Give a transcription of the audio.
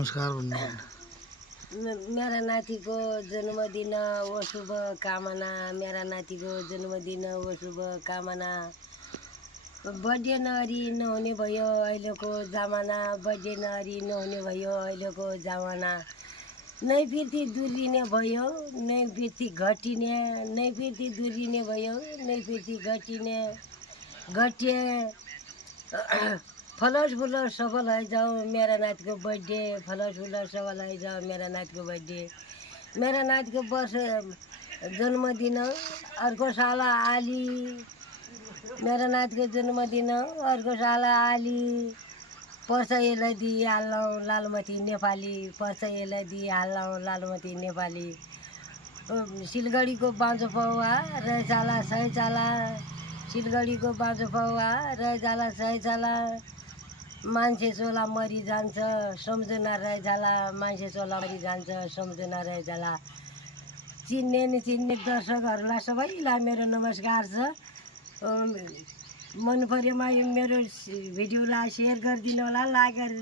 नमस्कार भन्नु मेरा नातिको जन्मदिन व शुभ कामना। मेरा नातिको जन्मदिन व शुभ कामना। बर्थडे नगरी नहुने भयो अहिलेको जमाना। बर्थडे नगरी नहुने भयो अहिलेको जमाना। नै फिर्ती दुर्रिने भयो, नै फिर्ती घटिने, नै फिर्ती दुर्रिने भयो, नै फिर्ती घटिने घटिए। फलस फुलस सफल जाओ मेरा नातिको बर्थडे। फलस फुलस सफल जाओ मेरा नातिको बर्थडे। मेरा नातिको वर्ष जन्मदिन अर्को साल आली। मेरा नातिको जन्मदिन अर्को साल आली। पर्छ यसलाई दिइहाल्छौँ लालमती नेपाली। पर्छ यसलाई दिइहाल्छौँ लालमती नेपाली। सिलगढीको बाँझो पौवा रहेछाला सय चाला। सिलगढीको बाँझो पौवा रहेछाला सय चाला। मान्छे चोला मरिजान्छ सम्झना रहेछाला। मान्छे चोला मरिजान्छ सम्झना रहेछाला। चिन्ने नचिन्ने दर्शकहरूलाई सबैलाई मेरो नमस्कार छ। मन परेमा यो मेरो भिडियोलाई सेयर गरिदिनु होला, लाइक गरिदिनु।